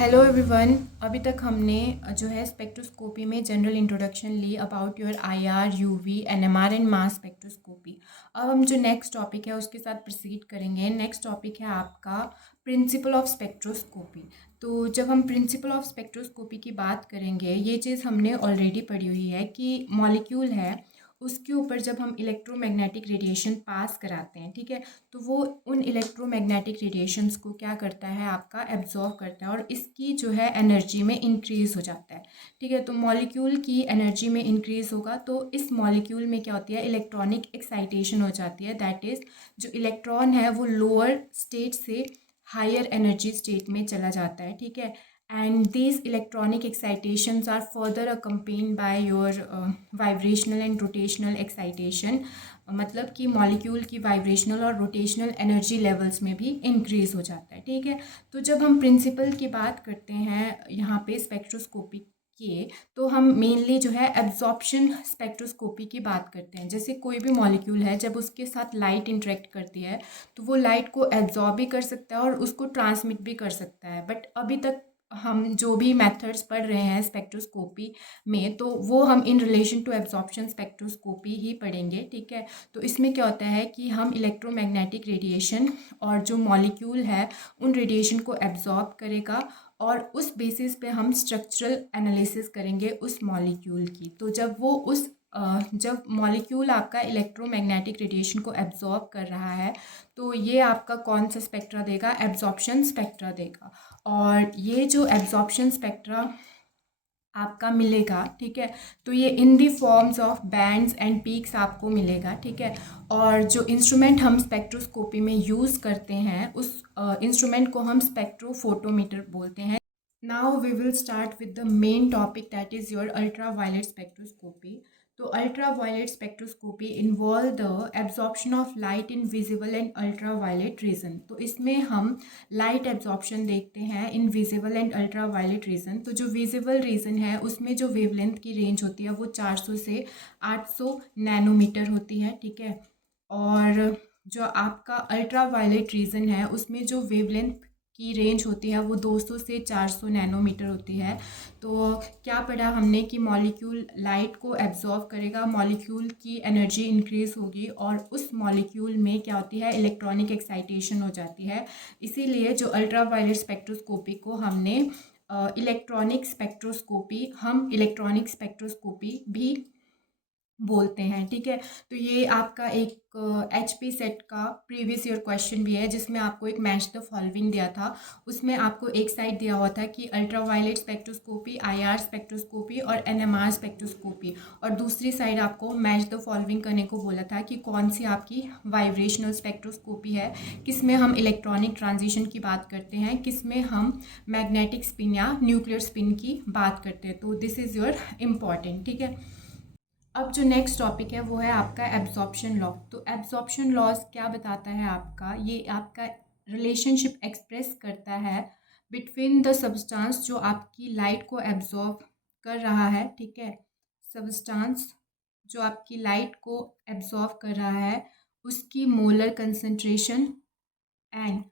Hello everyone. अभी तक हमने जो है स्पेक्ट्रोस्कोपी में जनरल इंट्रोडक्शन ली about your IR, UV, NMR and mass spectroscopy. अब हम जो नेक्स्ट टॉपिक है उसके साथ प्रोसीड करेंगे। नेक्स्ट टॉपिक है आपका प्रिंसिपल ऑफ स्पेक्ट्रोस्कोपी। तो जब हम प्रिंसिपल ऑफ स्पेक्ट्रोस्कोपी की बात करेंगे, ये चीज़ हमने ऑलरेडी पढ़ी हुई है कि मॉलिक्यूल है उसके ऊपर जब हम इलेक्ट्रोमैग्नेटिक रेडिएशन पास कराते हैं, ठीक है, तो वो उन इलेक्ट्रोमैग्नेटिक रेडिएशंस को क्या करता है, आपका एब्जॉर्व करता है और इसकी जो है एनर्जी में इंक्रीज़ हो जाता है। ठीक है, तो मॉलिक्यूल की एनर्जी में इंक्रीज़ होगा तो इस मॉलिक्यूल में क्या होती है, इलेक्ट्रॉनिक एक्साइटेशन हो जाती है। दैट इज़ जो इलेक्ट्रॉन है वो लोअर स्टेट से हायर एनर्जी स्टेट में चला जाता है। ठीक है, and these electronic excitations are further accompanied by your vibrational and rotational excitation। मतलब कि मॉलिक्यूल की वाइब्रेशनल और रोटेशनल एनर्जी लेवल्स में भी इंक्रीज़ हो जाता है। ठीक है, तो जब हम प्रिंसिपल की बात करते हैं यहाँ पे स्पेक्ट्रोस्कोपी के, तो हम मेनली जो है एब्जॉर्प्शन स्पेक्ट्रोस्कोपी की बात करते हैं। जैसे कोई भी मॉलिक्यूल है, जब उसके साथ लाइट इंटरेक्ट करती है तो वो लाइट को एब्जॉर्ब भी कर सकता है और उसको ट्रांसमिट भी कर सकता है। बट अभी तक हम जो भी मेथड्स पढ़ रहे हैं स्पेक्ट्रोस्कोपी में, तो वो हम in relation to absorption spectroscopy ही पढ़ेंगे। ठीक है, तो इसमें क्या होता है कि हम इलेक्ट्रोमैग्नेटिक रेडिएशन और जो मॉलिक्यूल है उन रेडिएशन को एब्जॉर्ब करेगा और उस बेसिस पे हम स्ट्रक्चरल एनालिसिस करेंगे उस मॉलिक्यूल की। तो जब मॉलिक्यूल आपका इलेक्ट्रोमैग्नेटिक रेडिएशन को एब्जॉर्ब कर रहा है तो ये आपका कौन सा स्पेक्ट्रा देगा, एब्जॉर्प्शन स्पेक्ट्रा देगा। और ये जो एब्जॉर्प्शन स्पेक्ट्रा आपका मिलेगा, ठीक है, तो ये in the forms of bands and peaks आपको मिलेगा। ठीक है, और जो इंस्ट्रूमेंट हम स्पेक्ट्रोस्कोपी में यूज़ करते हैं उस इंस्ट्रूमेंट को हम स्पेक्ट्रोफोटोमीटर बोलते हैं। Now we will start with the main topic that is your ultra violet spectroscopy. तो ultra violet spectroscopy involve the absorption of light in visible and ultra violet region. तो इसमें हम लाइट एब्जॉर्प्शन देखते हैं in visible and ultra violet region. तो जो visible region है उसमें जो वेवलेंथ की रेंज होती है वो 400 से 800 नैनोमीटर होती है। ठीक है, और जो आपका अल्ट्रा वायलेट रीजन है उसमें जो वेवलेंथ की रेंज होती है वो 200 से 400 नैनोमीटर होती है। तो क्या पढ़ा हमने कि मॉलिक्यूल लाइट को एब्जॉर्व करेगा, मॉलिक्यूल की एनर्जी इंक्रीज होगी और उस मॉलिक्यूल में क्या होती है, इलेक्ट्रॉनिक एक्साइटेशन हो जाती है। इसीलिए जो अल्ट्रा वायलेट स्पेक्ट्रोस्कोपी को हमने इलेक्ट्रॉनिक स्पेक्ट्रोस्कोपी भी बोलते हैं। ठीक है, तो ये आपका एक HP सेट का प्रीवियस ईयर क्वेश्चन भी है जिसमें आपको एक मैच द फॉलोइंग दिया था। उसमें आपको एक साइड दिया हुआ था कि ultra violet spectroscopy, IR spectroscopy और NMR स्पेक्ट्रोस्कोपी, और दूसरी साइड आपको मैच द फॉलोइंग करने को बोला था कि कौन सी आपकी वाइब्रेशनल स्पेक्ट्रोस्कोपी है, किसमें हम इलेक्ट्रॉनिक ट्रांजिशन की बात करते हैं, किसमें हम मैग्नेटिक स्पिन या न्यूक्लियर स्पिन की बात करते हैं। तो दिस इज़ योर इम्पॉर्टेंट। ठीक है, अब जो नेक्स्ट टॉपिक है वो है आपका एब्जॉर्प्शन लॉ। तो एब्जॉर्प्शन लॉज क्या बताता है आपका, ये आपका रिलेशनशिप एक्सप्रेस करता है बिटवीन द सब्सटेंस जो आपकी लाइट को एब्जॉर्ब कर रहा है। ठीक है, सब्सटेंस जो आपकी लाइट को एब्जॉर्ब कर रहा है उसकी मोलर कंसंट्रेशन एंड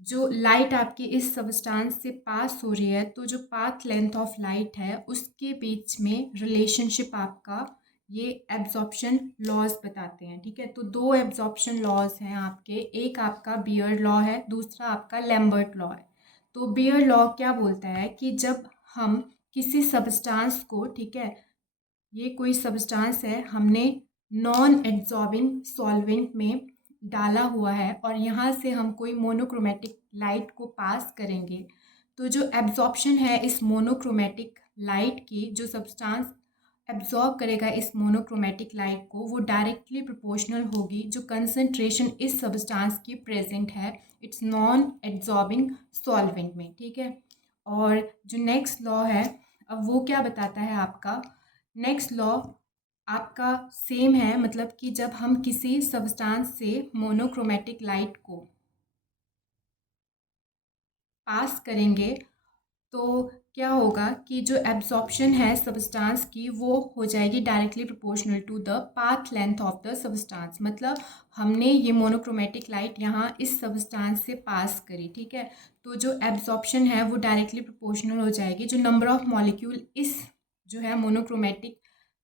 जो लाइट आपकी इस सब्सटेंस से पास हो रही है, तो जो पाथ लेंथ ऑफ लाइट है उसके बीच में रिलेशनशिप आपका ये एब्जॉर्प्शन लॉज बताते हैं। ठीक है, तो दो एब्जॉर्प्शन लॉज हैं आपके, एक आपका बियर लॉ है, दूसरा आपका लैम्बर्ट लॉ है। तो बियर लॉ क्या बोलता है कि जब हम किसी सब्सटेंस को, ठीक है, ये कोई सब्सटेंस है, हमने नॉन एब्जॉर्बिंग सॉल्वेंट में डाला हुआ है और यहाँ से हम कोई मोनोक्रोमेटिक लाइट को पास करेंगे, तो जो एब्जॉर्प्शन है इस मोनोक्रोमेटिक लाइट की, जो सब्सटेंस एब्जॉर्ब करेगा इस मोनोक्रोमेटिक लाइट को, वो डायरेक्टली प्रोपोर्शनल होगी जो कंसंट्रेशन इस सब्सटेंस की प्रेजेंट है इट्स नॉन एब्जॉर्बिंग सॉल्वेंट में। ठीक है, और जो नेक्स्ट लॉ है, अब वो क्या बताता है आपका, नेक्स्ट लॉ आपका सेम है, मतलब कि जब हम किसी सब्सटेंस से मोनोक्रोमेटिक लाइट को पास करेंगे तो क्या होगा कि जो एब्जॉर्प्शन है सब्सटेंस की वो हो जाएगी directly proportional to the path length of the substance. मतलब हमने ये मोनोक्रोमेटिक लाइट यहाँ इस सब्सटेंस से पास करी, ठीक है, तो जो एब्जॉर्प्शन है वो डायरेक्टली प्रोपोर्शनल हो जाएगी जो नंबर ऑफ मॉलिक्यूल इस जो है मोनोक्रोमेटिक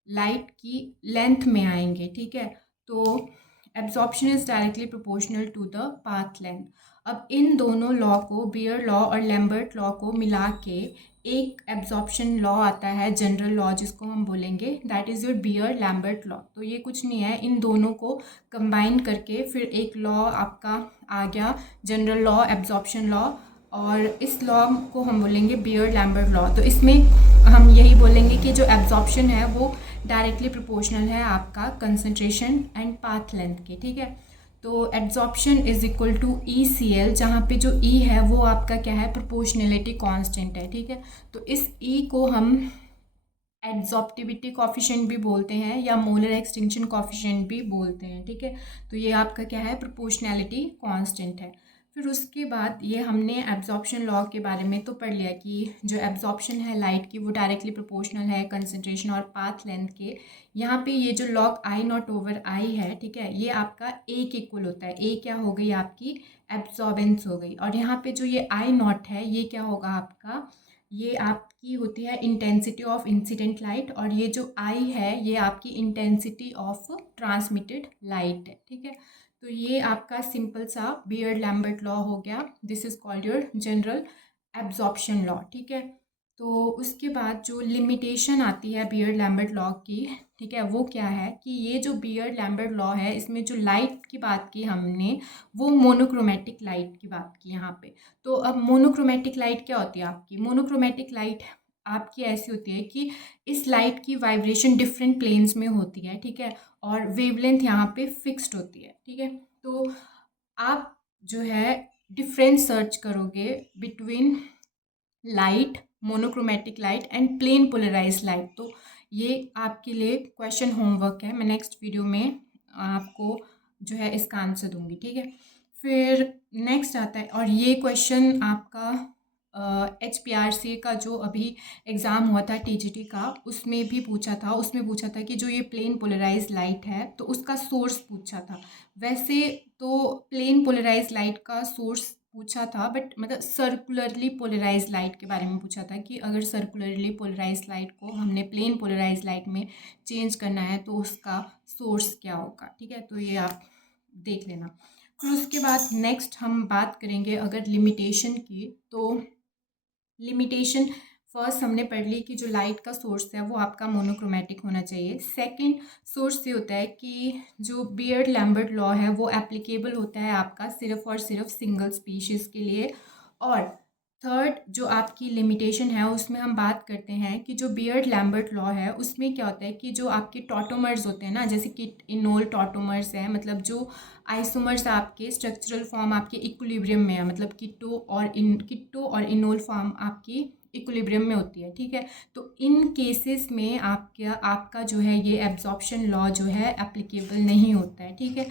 लाइट की लेंथ में आएंगे, ठीक है। तो absorption is directly proportional to the path length. अब इन दोनों लॉ को, बियर लॉ और लैम्बर्ट लॉ को मिला के एक एब्जॉर्प्शन लॉ आता है, जनरल लॉ, जिसको हम बोलेंगे that is your Beer Lambert law. तो ये कुछ नहीं है, इन दोनों को कंबाइन करके फिर एक लॉ आपका आ गया, जनरल लॉ, एब्जॉर्प्शन लॉ, और इस लॉ को हम बोलेंगे बियर लैम्बर्ट लॉ। तो इसमें हम यही बोलेंगे कि जो एब्जॉर्प्शन है वो डायरेक्टली प्रोपोर्शनल है आपका कंसंट्रेशन एंड पाथ लेंथ के, ठीक है। तो absorption is equal to ECl, जहाँ पे जो E है वो आपका क्या है, प्रोपोर्शनलिटी कांस्टेंट है, ठीक है। तो इस E को हम एब्जॉर्प्टिविटी कॉफिशिएंट भी बोलते हैं या मोलर एक्सटिंक्शन कॉफिशिएंट भी बोलते हैं, ठीक है। तो ये आपका क्या है, प्रोपोर्शनैलिटी कांस्टेंट है। फिर उसके बाद ये हमने एब्जॉर्प्शन लॉ के बारे में तो पढ़ लिया कि जो एब्जॉर्प्शन है लाइट की वो डायरेक्टली प्रोपोर्शनल है कंसंट्रेशन और पाथ लेंथ के। यहाँ पे ये जो log I0/I है, ठीक है, ये आपका A के इक्वल होता है। A क्या हो गई, आपकी एब्जॉर्बेंस हो गई। और यहाँ पे जो ये I0 है ये क्या होगा आपका, ये आपकी होती है इंटेंसिटी ऑफ इंसिडेंट लाइट, और ये जो I है ये आपकी इंटेंसिटी ऑफ ट्रांसमिटेड लाइट है, ठीक है। तो ये आपका सिंपल सा बियर्ड लैम्बर्ट लॉ हो गया। This is called your general absorption law, ठीक है। तो उसके बाद जो लिमिटेशन आती है बियर्ड लैम्बर्ट लॉ की, ठीक है, वो क्या है कि ये जो बियर्ड लैम्बर्ट लॉ है इसमें जो लाइट की बात की हमने वो मोनोक्रोमेटिक लाइट की बात की यहाँ पे। तो अब मोनोक्रोमेटिक लाइट क्या होती है आपकी, मोनोक्रोमेटिक लाइट आपकी ऐसी होती है कि इस लाइट की वाइब्रेशन डिफरेंट प्लेन्स में होती है, ठीक है, और वेवलेंथ यहाँ पे फिक्स्ड होती है, ठीक है। तो आप जो है डिफरेंस सर्च करोगे between light, monochromatic light and plane polarise light. तो ये आपके लिए क्वेश्चन होमवर्क है, मैं नेक्स्ट वीडियो में आपको जो है इसका आंसर दूंगी, ठीक है। फिर नेक्स्ट आता है, और ये क्वेश्चन आपका HPRC का जो अभी एग्ज़ाम हुआ था TGT का उसमें भी पूछा था। उसमें पूछा था कि जो ये प्लेन पोलराइज लाइट है तो उसका सोर्स पूछा था। वैसे तो प्लेन पोलराइज लाइट का सोर्स पूछा था, बट मतलब सर्कुलरली पोलराइज लाइट के बारे में पूछा था कि अगर सर्कुलरली पोलराइज लाइट को हमने प्लेन पोलराइज लाइट में चेंज करना है तो उसका सोर्स क्या होगा, ठीक है। तो ये आप देख लेना। फिर उसके बाद नेक्स्ट हम बात करेंगे अगर लिमिटेशन की, तो लिमिटेशन फर्स्ट हमने पढ़ ली कि जो लाइट का सोर्स है वो आपका मोनोक्रोमेटिक होना चाहिए। सेकंड सोर्स ये होता है कि जो बियर्ड लैम्बर्ट लॉ है वो एप्लीकेबल होता है आपका सिर्फ और सिर्फ सिंगल स्पीशीज़ के लिए। और थर्ड जो आपकी लिमिटेशन है उसमें हम बात करते हैं कि जो बियर्ड लैम्बर्ट लॉ है उसमें क्या होता है कि जो आपके टॉटोमर्स होते हैं ना, जैसे कि इनोल टॉटोमर्स है, मतलब जो आइसोमर्स आपके स्ट्रक्चरल फॉर्म आपके इक्विलिब्रियम में है, मतलब किट्टो और इनोल फॉर्म आपकी इक्विलिब्रियम में होती है, ठीक है। तो इन केसेस में आपका जो है ये एब्जॉर्प्शन लॉ जो है एप्लीकेबल नहीं होता है, ठीक है।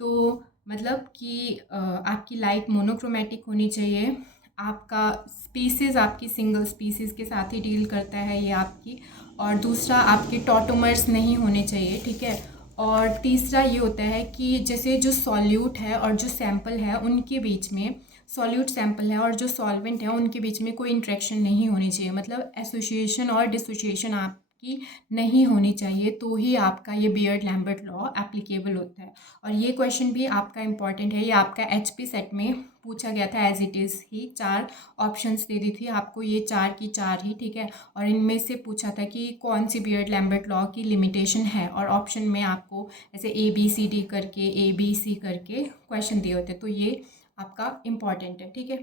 तो मतलब कि आपकी लाइट मोनोक्रोमेटिक होनी चाहिए, आपका स्पीसीज़ आपकी सिंगल स्पीसीज़ के साथ ही डील करता है ये आपकी, और दूसरा आपके टॉटोमर्स नहीं होने चाहिए, ठीक है। और तीसरा ये होता है कि जैसे जो सॉल्यूट है और जो सैंपल है उनके बीच में, सॉल्यूट सैंपल है और जो सॉल्वेंट है उनके बीच में कोई इंट्रैक्शन नहीं होनी चाहिए, मतलब एसोसिएशन और डिसोसिएशन आपकी नहीं होनी चाहिए, तो ही आपका ये बियर्ड लैम्बर्ट लॉ एप्लीकेबल होता है। और ये क्वेश्चन भी आपका इंपॉर्टेंट है, ये आपका HP सेट में पूछा गया था एज इट इज़ ही। 4 ऑप्शंस दे दी थी आपको, ये 4 की 4 ही, ठीक है। और इनमें से पूछा था कि कौन सी बियर्ड लैम्बर्ट लॉ की लिमिटेशन है, और ऑप्शन में आपको ऐसे ABCD करके ABC करके क्वेश्चन दिए होते हैं, तो ये आपका इम्पॉर्टेंट है, ठीक है।